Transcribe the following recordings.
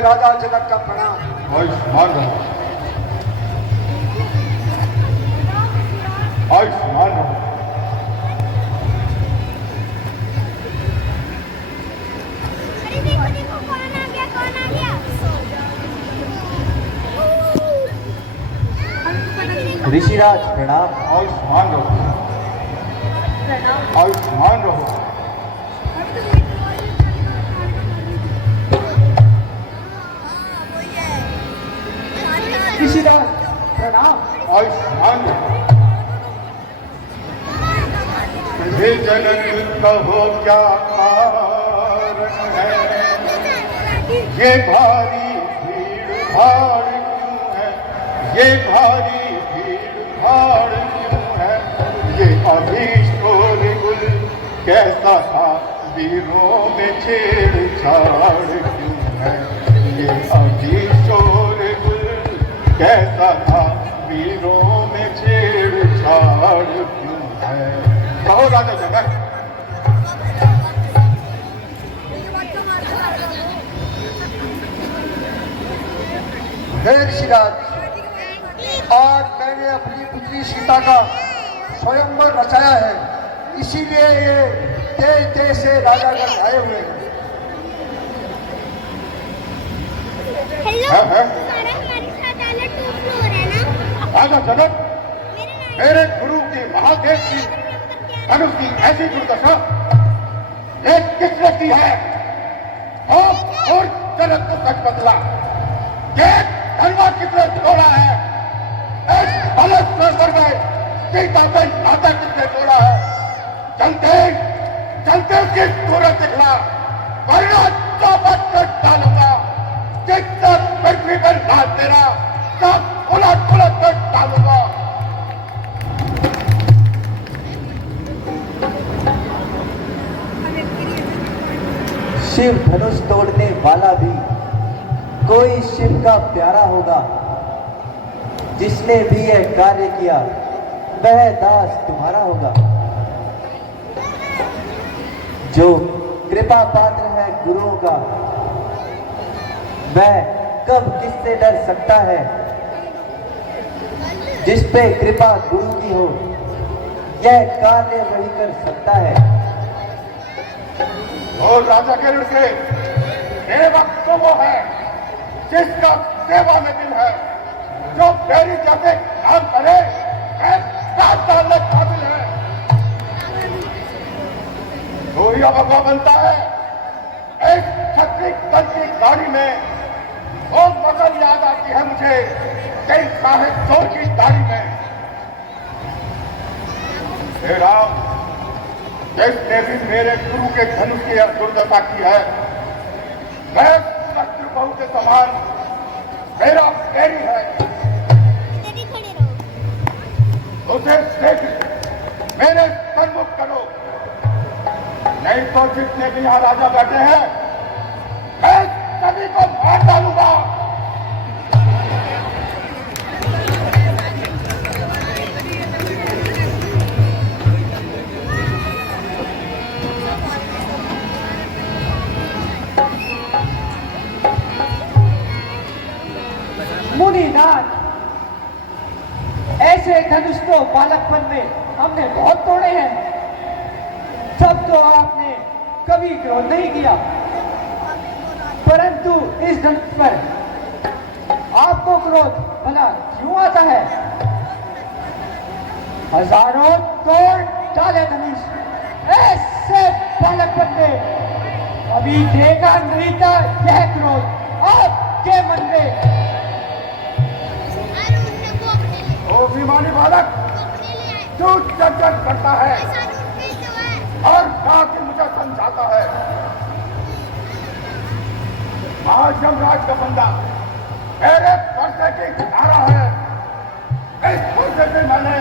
मैं राजा जनक का प्रणाम। आयुष्मान रहो, आयुष्मान रहो। ऋषिराज प्रणाम। आयुष्मान रहो, आयुष्मान रहो। ऋषिराज प्रणाम। आयुष्मान रहो। हे जनक कहो क्या कारण है, ये भारी भीड़ भाड़ क्यों है, ये भारी भीड़ भाड़ क्यों है, ये अभीष्टोर गुल कैसा था, वीरों में छेड़छाड़ क्यों है, ये अभीष्टोर गुल कैसा था, वीरों में छेड़छाड़ क्यों है। कहो राजा जनक। हे ऋषिराज, आज मैंने अपनी पुत्री सीता का स्वयंवर रचाया है, इसीलिए ये तेज तेज से राजागण आए हुए हैं। हेलो, है? तुम्हारा हमारे साथ आना टॉप फ्लोर है ना? राजा जनक, मेरे गुरु के महादेव की धनुष की ऐसी दुर्दशा ये किसने की है? और जनक को सच बदला, ये धनवा किसने तोड़ा है? इस गलत पर गए सीता को नाता किसने तोड़ा है? चलते चलते उसकी सूरत दिखला, वरना चौपट कर डालूंगा, जितना पृथ्वी पर राज तेरा सब उलट पुलट कर डालूंगा। शिव धनुष तोड़ने वाला भी कोई शिव का प्यारा होगा, जिसने भी यह कार्य किया वह दास तुम्हारा होगा। जो कृपा पात्र है गुरुओं का, वह कब किससे डर सकता है। जिस पे कृपा गुरु की हो, यह कार्य वही कर सकता है। और राजा के लड़के सेवक तो वो है जिसका सेवा में दिल है, जो मेरी जैसे काम करे साथ डालने काबिल है। दूरिया भगवा बनता है एक छत्री दल की गाड़ी में, वो मगल याद आती है मुझे कई साहेब चोर की दाढ़ी में। हे राम, जिसने भी मेरे गुरु के धनुष की दुर्दशा की है, मैं शत्रु बहु के समान मेरा पैरी है, उसे देख मेरे सन्मुख करो, नहीं तो जितने भी यहाँ राजा बैठे हैं मैं सभी को मार डालूंगा। मुनिनाथ, ऐसे धनुष तो बालकपन में हमने बहुत तोड़े हैं, तब तो आपने कभी क्रोध नहीं किया, परंतु इस धनुष पर आपको क्रोध भला क्यों आता है? हजारों तोड़ डाले धनुष, ऐसे बालकपन में कभी देखा नहीं था यह क्रोध आपके मन में। ओ विमानी बालक, तू चर्चा करता है और जाके मुझे समझाता है। आज यमराज का बंदा मेरे पर्दे की धारा है, इस पर्दे से मैंने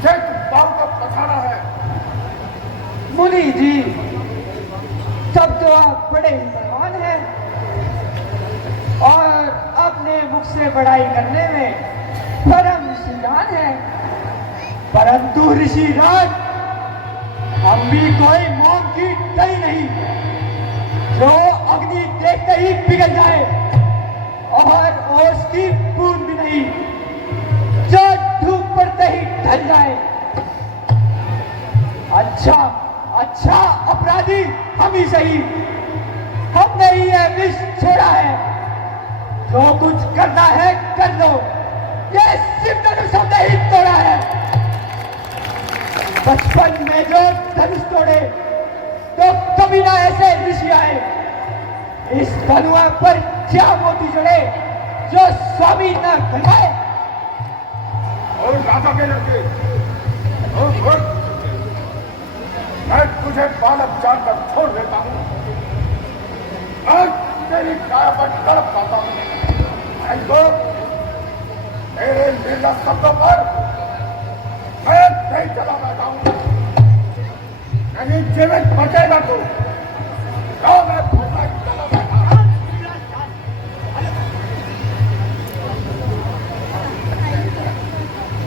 जिस बाप को पछाड़ा है। मुनि जी, तब तो आप बड़े ही बलवान हैं और अपने मुख से बड़ाई करने में परम ऋषिराज है, परंतु ऋषिराज हम भी कोई मौन की दही नहीं, जो अग्नि देखते ही पिघल जाए और ओस की बूंद भी नहीं जो धूप पड़ते ही ढल जाए। अच्छा अच्छा अपराधी हम ही सही, हमने ही यह विष छोड़ा है। जो कुछ करना है कर लो, ये शिव धनुष हमने ही तोड़ा है। बचपन में जो धनुष तोड़े तो कभी ना ऐसे ऋषि आए। इस धनुआ पर क्या मोती जड़े जो स्वामी न घटाए। और राजा के लड़के, और मैं तुझे बालक जानकर छोड़ देता हूँ और तेरी काया पर तड़प पाता हूँ। मेरे निर्लज शब्दों पर मैं नहीं चला बैठा हूँ। नहीं जीवित बचेगा तू, तो मैं भूखा चला बैठा।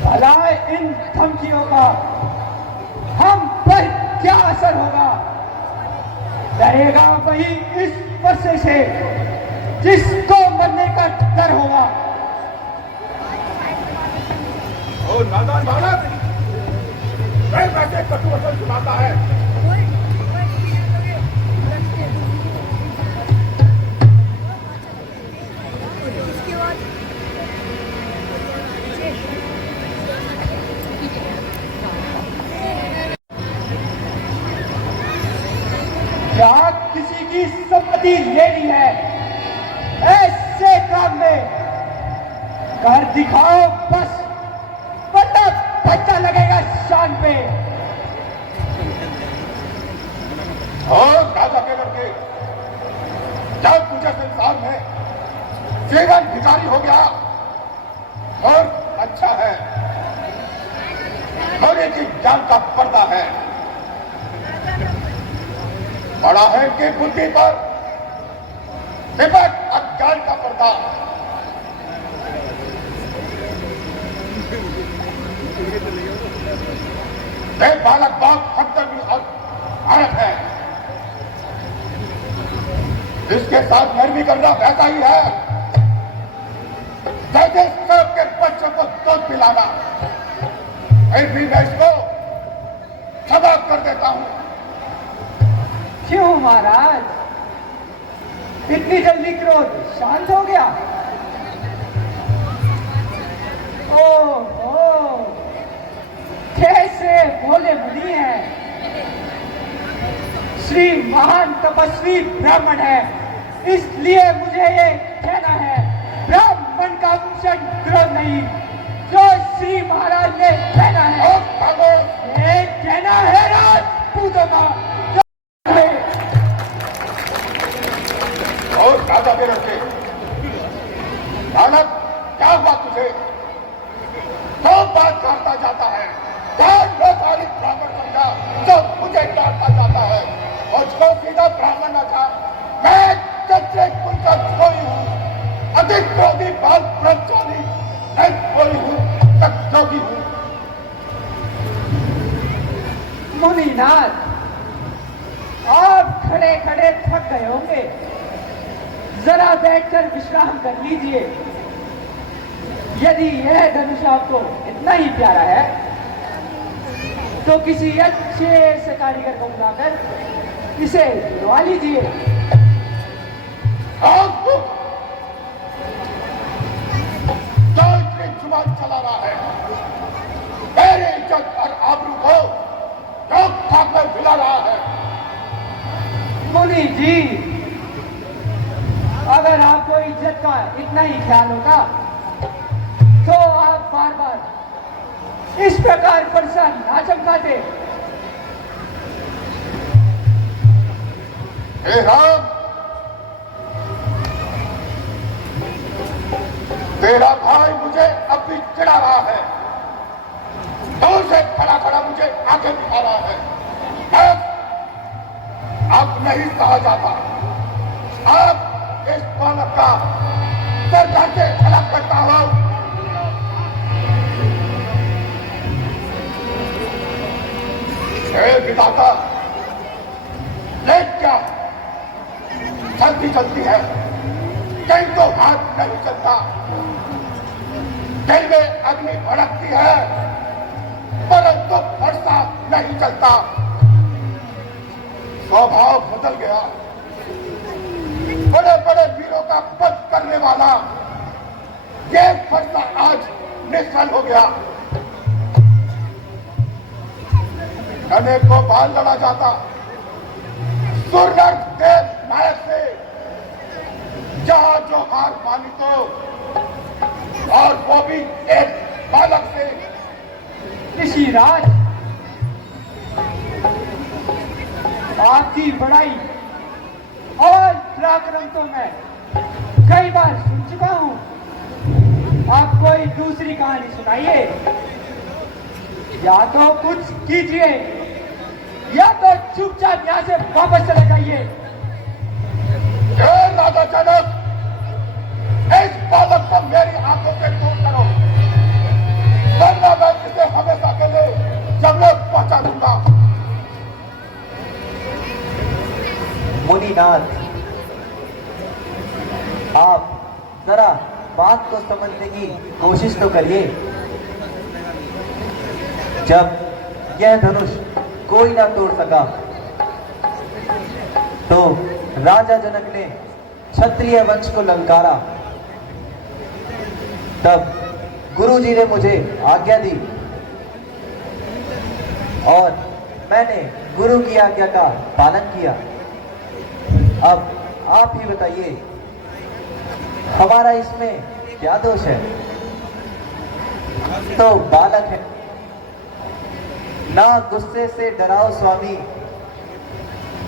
भला इन धमकियों का हम पर क्या असर होगा। डरेगा वही इस वर्षे से जिसको मरने का डर होगा। ओ नादान बालक, मैं वैसे कटु वचन सुनाता है। क्या किसी की संपत्ति लेनी है? ऐसे काम में कर दिखाओ बस, वरना बच्चा लगेगा शान पे। और राजा के लड़के, जब तुझे संसार में जीवन भिखारी हो गया और अच्छा है, मरे की जान का पर्दा है, बड़ा है कि बुद्धि पर विपट अज्ञान का पर्दा। वे बालक बाप हकदर्मी और भारत है, इसके साथ नरमी करना वैसा ही है जैसे सबके बच्चों को दूध पिलाना। फिर भी मैं इसको क्षमा कर देता हूं। क्यों महाराज, इतनी जल्दी क्रोध शांत हो गया? ओहो, कैसे भोले मुनि हैं। श्री महान तपस्वी ब्राह्मण है, इसलिए मुझे ये कहना है, ब्राह्मण का भूषण क्रोध नहीं, जो श्री महाराज ने कहना है ये कहना है राजपूतों का। और राजा के लड़के, बालक क्या हुआ तुझे? तो बात करता जाता है, लोकालिक ब्राह्मण समझा जो मुझे डांटता जाता है, मुझको सीधा ब्राह्मण न था। मैं क्षत्रिय कुल का कोई हूँ, अधिक क्रोधी बाल ब्रह्मचारी मैं कोई हूँ, तक जोगी हूँ। मुनिनाथ, आप खड़े खड़े थक गए होंगे, जरा बैठकर विश्राम कर लीजिए। यदि यह धनुष आपको इतना ही प्यारा है तो किसी अच्छे से कारीगर को बुलाकर इसे जुड़वा लीजिए। जुबान चला रहा है, मेरे इज्जत और आबरू को जो खाकर मिला रहा है। मुनि जी, अगर आपको इज्जत का इतना ही ख्याल होगा तो आप बार बार इस प्रकार परसा ना चमकाते। हे राम, तेरा भाई मुझे अब भी चिढ़ा रहा है, दूर से खड़ा खड़ा मुझे आगे दिखा रहा है। अब नहीं कहा जाता, अब इस बालक का सर से अलग करता हूं। हे विधाता, देख क्या चलती चलती है, कहीं तो हाथ नहीं चलता, दिल में अग्नि भड़कती है परंतु फरसा नहीं चलता। स्वभाव बदल गया, बड़े बड़े वीरों का वध करने वाला ये फरसा आज निष्फल हो गया। अनेकों बार लड़ा जाता सुरनर्क देव नायक से, जहां जो हार मानी तो, और वो भी एक बालक से। ऋषिराज, आपकी बड़ाई और पराक्रम तो मैं कई बार सुन चुका हूं। आप कोई दूसरी कहानी सुनाइए, या तो कुछ कीजिए या तो चुपचाप यहां से वापस चले जाइए। राजा जनक, इस बालक को मेरी आंखों से दूर करो, वरना मैं इसे हमेशा के लिए जंगल पहुंचा दूंगा। मुनिनाथ, आप जरा बात को समझने की कोशिश तो करिए। जब यह धनुष कोई ना तोड़ सका तो राजा जनक ने क्षत्रिय वंश को ललकारा, तब गुरुजी ने मुझे आज्ञा दी और मैंने गुरु की आज्ञा का पालन किया। अब आप ही बताइए, हमारा इसमें क्या दोष है? तो बालक है, ना गुस्से से डराओ स्वामी,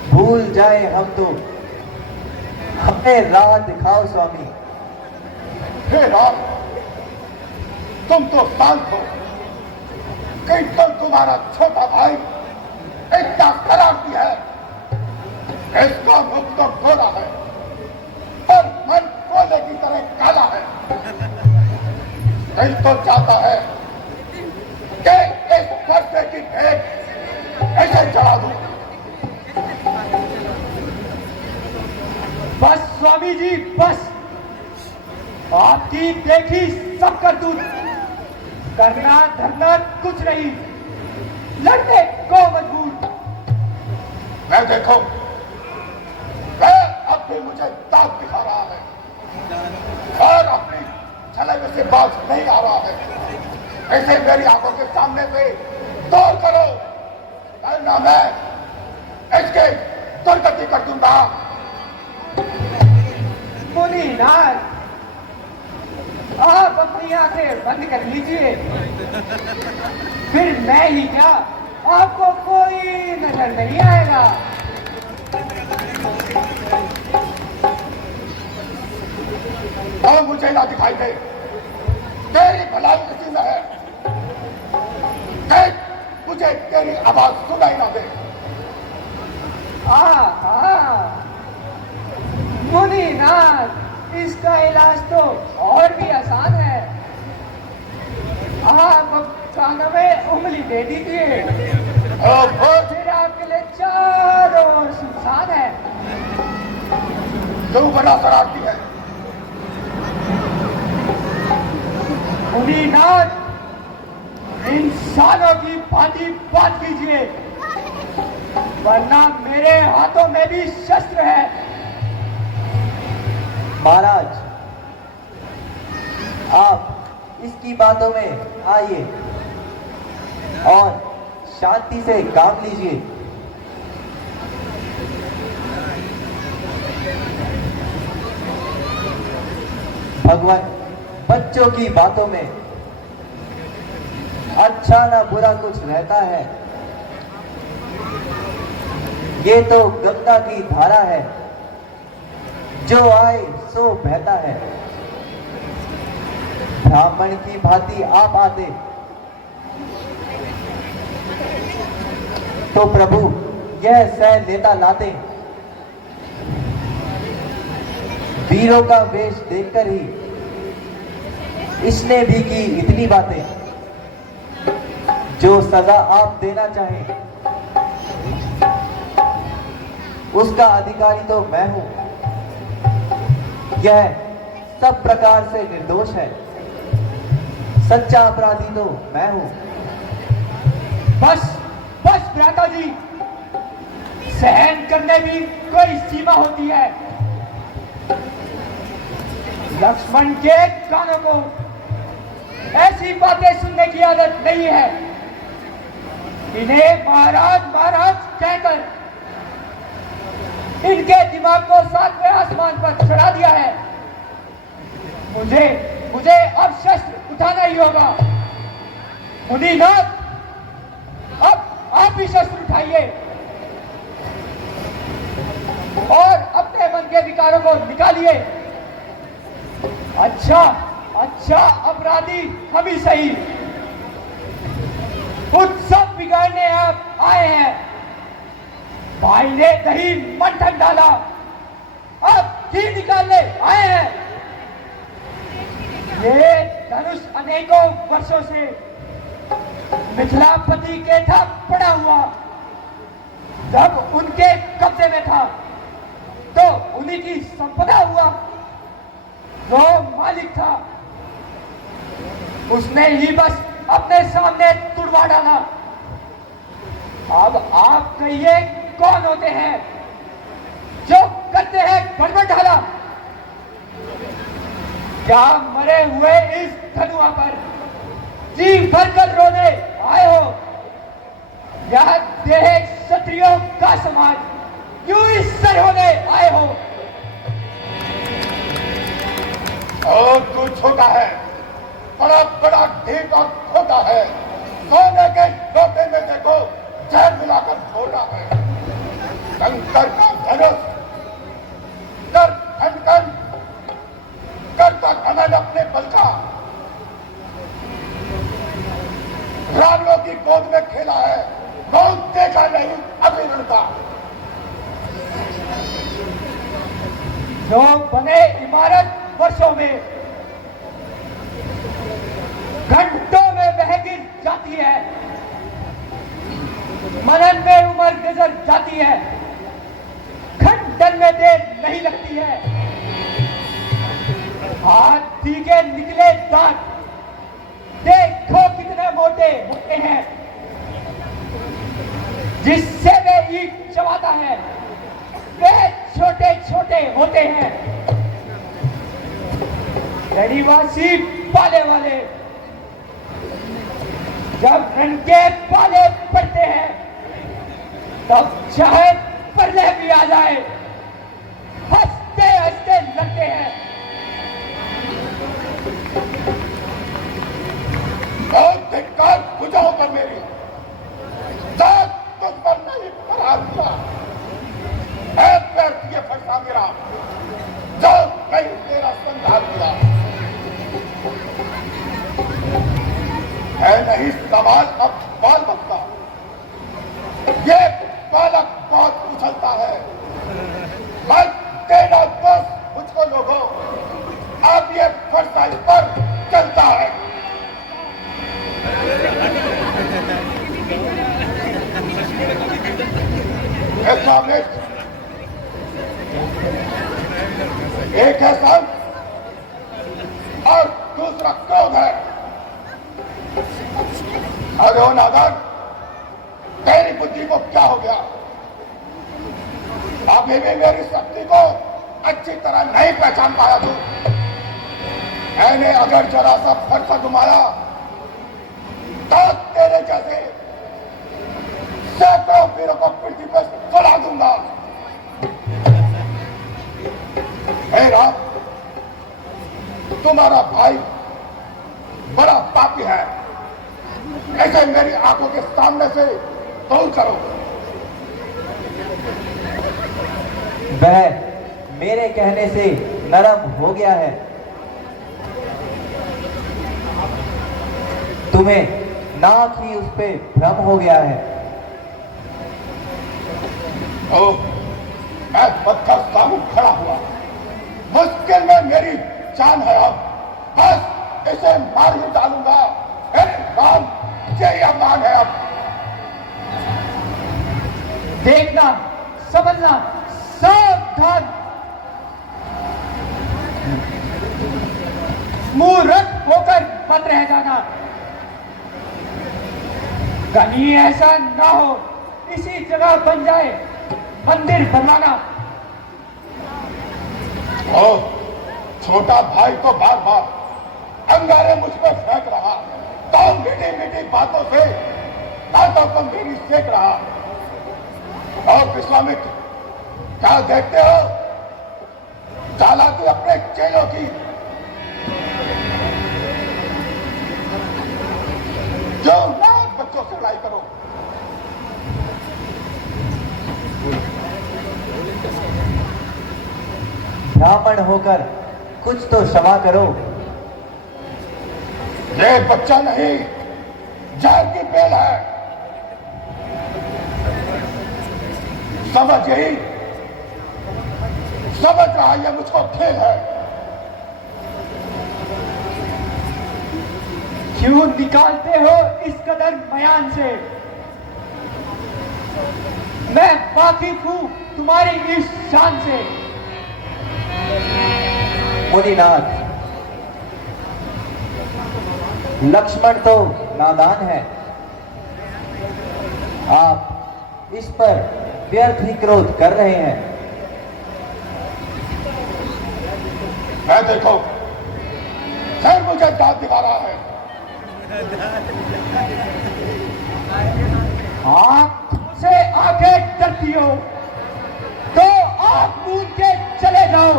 भूल जाए हम तो, हमें राह दिखाओ स्वामी। हे राम, तुम तो शांत हो, कहीं तो तुम्हारा छोटा भाई इतना शरारती है, इसका मुख तो गोरा है और मन कोयले की तरह काला है। कहीं तो चाहता है कि इस फरसे की भेंट ऐसे चढ़ा दूं। बस स्वामी जी, बस। आपकी देखी सब करतूत, करना धरना कुछ नहीं, लड़ने को मजबूर। मैं देखो, मैं अब भी मुझे दाग दिखा रहा है और अपनी छलावे से बाज नहीं आ रहा है। ऐसे मेरी आंखों के सामने से दूर करो, वरना मैं इसके दुर्गति कर दूंगा। मुनिनाथ, आप अपनी आंखें बंद कर लीजिए, फिर मैं ही क्या, आपको कोई नजर नहीं आएगा। और मुझे ना दिखाई दे, तेरी भलाई किसी में है, देख मुझे तेरी आवाज सुनाई ना दे। मुनिनाथ, इसका इलाज तो और भी आसान है। आप अब कानों में उंगली दे दीजिए, फिर आपके लिए चारों ओर सुनसान है। तू बड़ा शरारती है। मुनिनाथ, इंसानों की भांति बात कीजिए, वरना मेरे हाथों में भी शस्त्र है। महाराज, आप इसकी बातों में आइए और शांति से काम लीजिए। भगवान बच्चों की बातों में अच्छा ना बुरा कुछ रहता है। ये तो गंगा की धारा है, जो आए सो बहता है। ब्राह्मण की भांति आप आते तो प्रभु यह सह लेता लाते। वीरों का वेश देखकर ही इसने भी की इतनी बातें। जो सजा आप देना चाहें उसका अधिकारी तो मैं हूं। यह सब प्रकार से निर्दोष है। सच्चा अपराधी तो मैं हूं। बस बस भ्राता जी, सहन करने भी कोई सीमा होती है। लक्ष्मण के कानों को ऐसी बातें सुनने की आदत नहीं है। इन्हें महाराज महाराज कहकर इनके दिमाग को 7वें आसमान पर चढ़ा दिया है। मुझे अब शस्त्र उठाना ही होगा। मुनिनाथ, अब आप भी शस्त्र उठाइए और अपने मन के विकारों को निकालिए। अच्छा अपराधी हम ही सही, उत्सव बिगाड़ने आप आए हैं। भाई ने दही मंथन डाला, अब घी निकालने आए हैं। ये धनुष अनेकों वर्षों से मिथिलापति के था पड़ा हुआ। जब उनके कब्जे में था तो उन्हीं की संपदा हुआ। जो मालिक था उसने ही बस अपने सामने तुड़वा डाला। अब आप कहिए कौन होते हैं जो करते हैं गड़बड़ ढाला? क्या मरे हुए इस धनुआ पर जी भरकर रोने आए हो, या देह क्षत्रियों का समाज यूं ही सर होने आए हो? और तू छोटा है, बड़ा बड़ा ढीठ और छोटा है। सोने के लोटे में देखो जहर मिलाकर छोड़ा है। शंकर का धनुष कर खनखन करता घमंड अपने बल का। रानियों की गोद में खेला है, बहुत देखा नहीं अभी लड़का। जो बने इमारत वर्षों में, घंटों में बह गिर जाती है। मनन में उम्र गुजर जाती है, खंडन में देर नहीं लगती है। हाथी के निकले दांत देखो कितने मोटे होते हैं, जिससे वे ईंट चबाता है वे छोटे छोटे होते हैं। गरीबासी पाले वाले जब रन के पाले पड़ते हैं तब चाहे परले भी आ जाए हंसते हंसते लड़ते हैं। बहुत धिक्कार बुझाओ पर मेरी जात तुझ पर नहीं प्रहार किया है। पैर दिए फंसा मेरा जो नहीं तेरा संधार किया है। नहीं सवाल अब बाल बकता, ये बालक बहुत उछलता है। मैं तेरा दोस्त मुझको लोगों, अब ये फरसा इस पर चलता है। एक है संत और दूसरा क्रोध है। अरे ओ नादान, तेरी बुद्धि को क्या हो गया? अभी भी मेरी शक्ति को अच्छी तरह नहीं पहचान पाया तू। मैंने अगर जरा सा फरसा घुमाया तो तेरे जैसे सैकड़ों वीरों को पृथ्वी पर सुला दूंगा। हे राम, तुम्हारा भाई बड़ा पापी है, ऐसे मेरी आंखों के सामने से दूर करो। वह मेरे कहने से नरम हो गया है। तुम्हें नाक ही उस पे भ्रम हो गया है। ओ, मैं पत्थर सामने खड़ा हुआ, मुश्किल में मेरी जान है। अब बस इसे मार ही डालूंगा। राम, यही अमान है। अब देखना, समझना, सावधान। मूर्ख होकर मत रह जाना। कहीं ऐसा ना हो इसी जगह बन जाए मंदिर बनवाना। ओ, छोटा भाई तो बार बार अंगारे मुझ पर फेंक रहा, तो मीठी मीठी बातों से दांतों को मेरी सेक रहा। और विश्वामित्र, क्या देखते हो? चालाकी अपने चेलों की, जो नाथ बच्चों से लड़ाई करो। ब्राह्मण होकर कुछ तो क्षमा करो। ये बच्चा नहीं, जहर की बेल है। समझ यही, समझ रहा ये मुझको खेल है। क्यों निकालते हो इस कदर मयान से? मैं वाकिफ हूं तुम्हारी इस शान से। मुनिनाथ, लक्ष्मण तो नादान है, आप इस पर व्यर्थ ही क्रोध कर रहे हैं। मैं देखो, फिर मुझे दांत दिखा रहा है। आंख से आंखें डरती हो तो आंख मूंद के चले जाओ।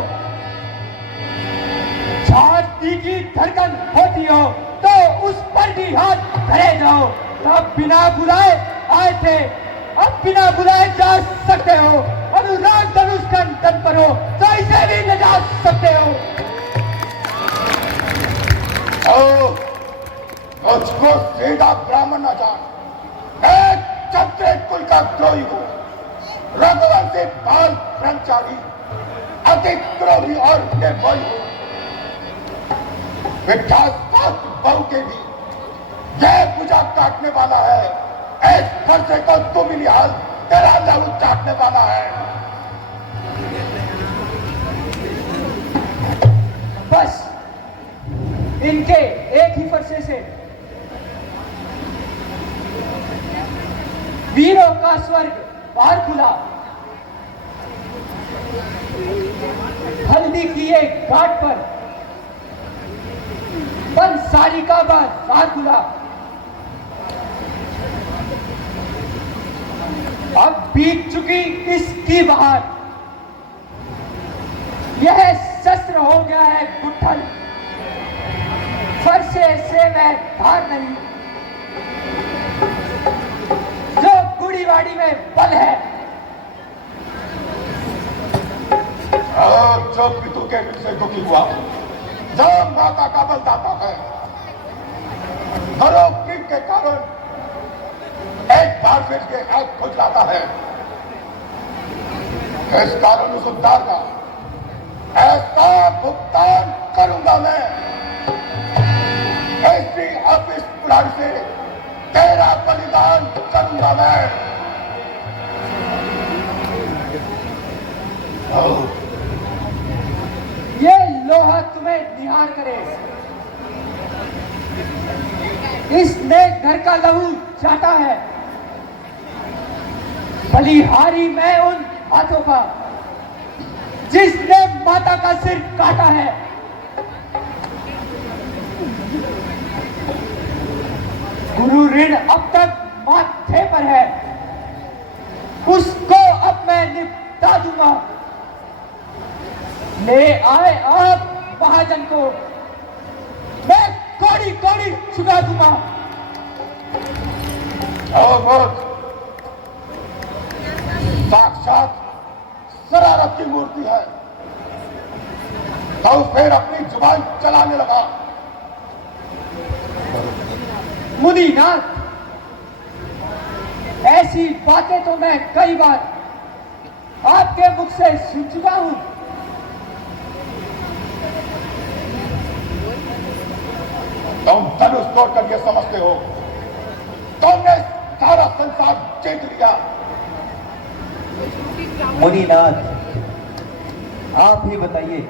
छाती की धड़कन होती हो तो उस पर भी हाथ धरे जाओ। तब बिना बुलाए आए थे, अब बिना बुलाए जा सकते हो। अनुराग धनुष का तन पर हो तो इसे भी ले जा सकते हो। मुझको सीधा ब्राह्मण न जान, मैं क्षत्रिय कुल का द्रोही हूँ, रघुवंशी बाल ब्रह्मचारी, अति क्रोधी और निर्भय हूँ। विद्यासात बहू के भी यह पूजा काटने वाला है। इस खर्चे को तू भी निहाल, तेरा लहू चाटने वाला है। बस इनके एक ही फरसे से वीरों का स्वर्ग बाहर खुला। हल्दी की एक घाट पर बंसारी का बाजार खुला। अब बीत चुकी इसकी बहार, यह शस्त्र हो गया है गुठल। फरसे से मैं धार नहीं, जो गुड़ीवाड़ी में बल है। और जो पितु के रूप से दुखी हुआ, जो माता का बल दाता है, घरों के कारण एक बार फिर के आग खुजलाता है। इस कारण उस उद्धार का ऐसा भुगतान करूंगा मैं। ऐसी अब इस पुराण से तेरा बलिदान करूंगा मैं। ये लोहा तुम्हें निहार करे, इसने घर का लहू चाटा है। बलिहारी मैं उन हाथों का जिसने माता का सिर काटा है। गुरु ऋण अब तक माथे पर है, उसको अब मैं निपटा दूंगा। ले आए आप महाजन को, मैं कौड़ी कौड़ी चुका दूंगा। साक्षात शरारत की मूर्ति है, तो फिर अपनी जुबान चलाने लगा। मुनिनाथ, ऐसी बातें तो मैं कई बार आपके मुख से सुन चुका हूं। तुम धनुष तोड़कर ये समझते हो तुमने सारा संसार जीत लिया। मुनिनाथ, आप ही बताइए,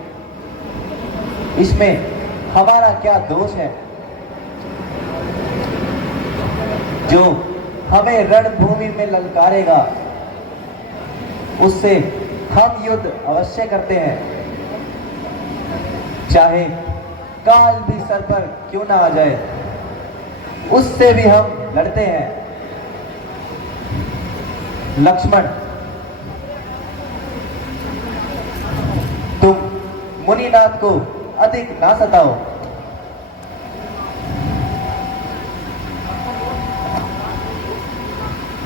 इसमें हमारा क्या दोष है जो हमें रणभूमि में ललकारेगा उससे हम युद्ध अवश्य करते हैं, चाहे काल भी सर पर क्यों ना आ जाए, उससे भी हम लड़ते हैं। लक्ष्मण, तुम मुनिनाथ को अधिक ना सताओ।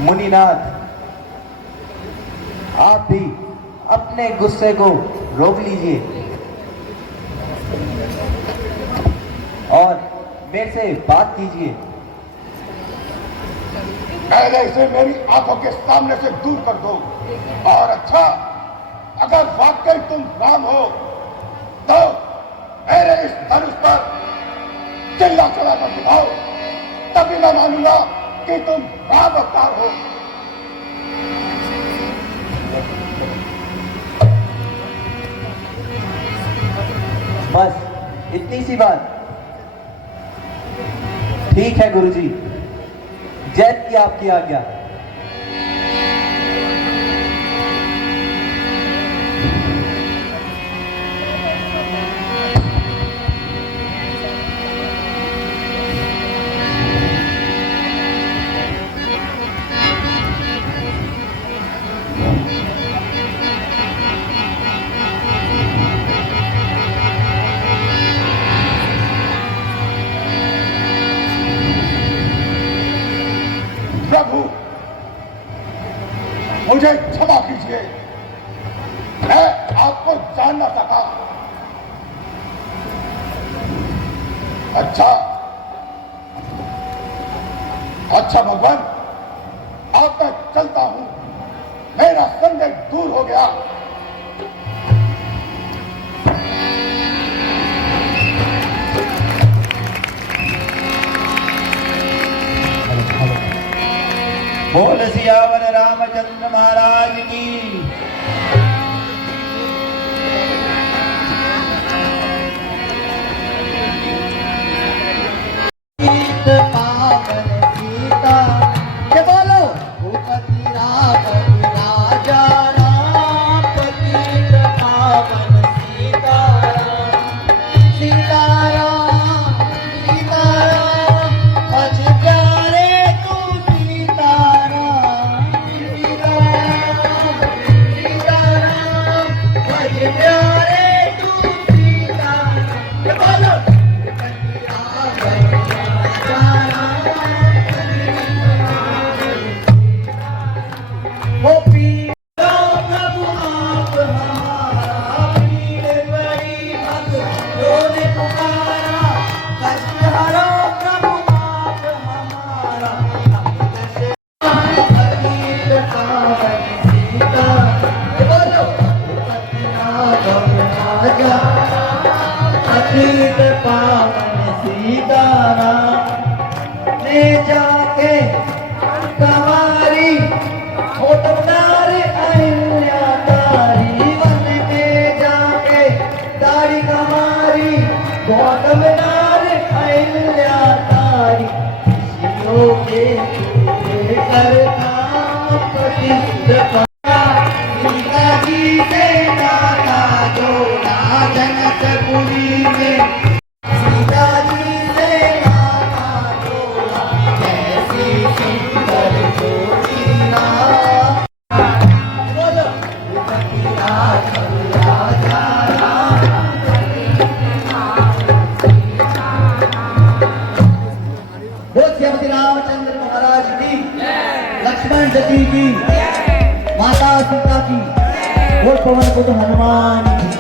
मुनिनाथ, आप भी अपने गुस्से को रोक लीजिए और मेरे से बात कीजिए। पहले इसे मेरी आंखों के सामने से दूर कर दो, और अच्छा, अगर वाकई तुम राम हो तो मेरे इस धनुष पर चिल्ला चला कर दिखाओ, तभी मैं मानूंगा कि तुम राम अवतार हो। बस इतनी सी बात। ठीक है गुरुजी, जैत की आपकी आज्ञा। प्रभु, मुझे क्षमा कीजिए, मैं आपको जान ना सका। अच्छा भगवान, अब मैं चलता हूं, मेरा संदेह दूर हो गया। बोल सियावर रामचंद्र महाराज की। जाके कमारी होटलदार अहिल्या तारी वन के जाके तारी कमारी गौतमदार अहिल्या तारी किसियों के करता प्रतिष्ठा सीता जी से नाता जोड़ा जनकपुरी में। सीता जी से नाता जोड़ा जैसी सुंदर जोड़ीना। बोलो श्रीमती रामचंद्र महाराज की, लक्ष्मण जी की, माता सीता की और पवन पुत्र हनुमान की।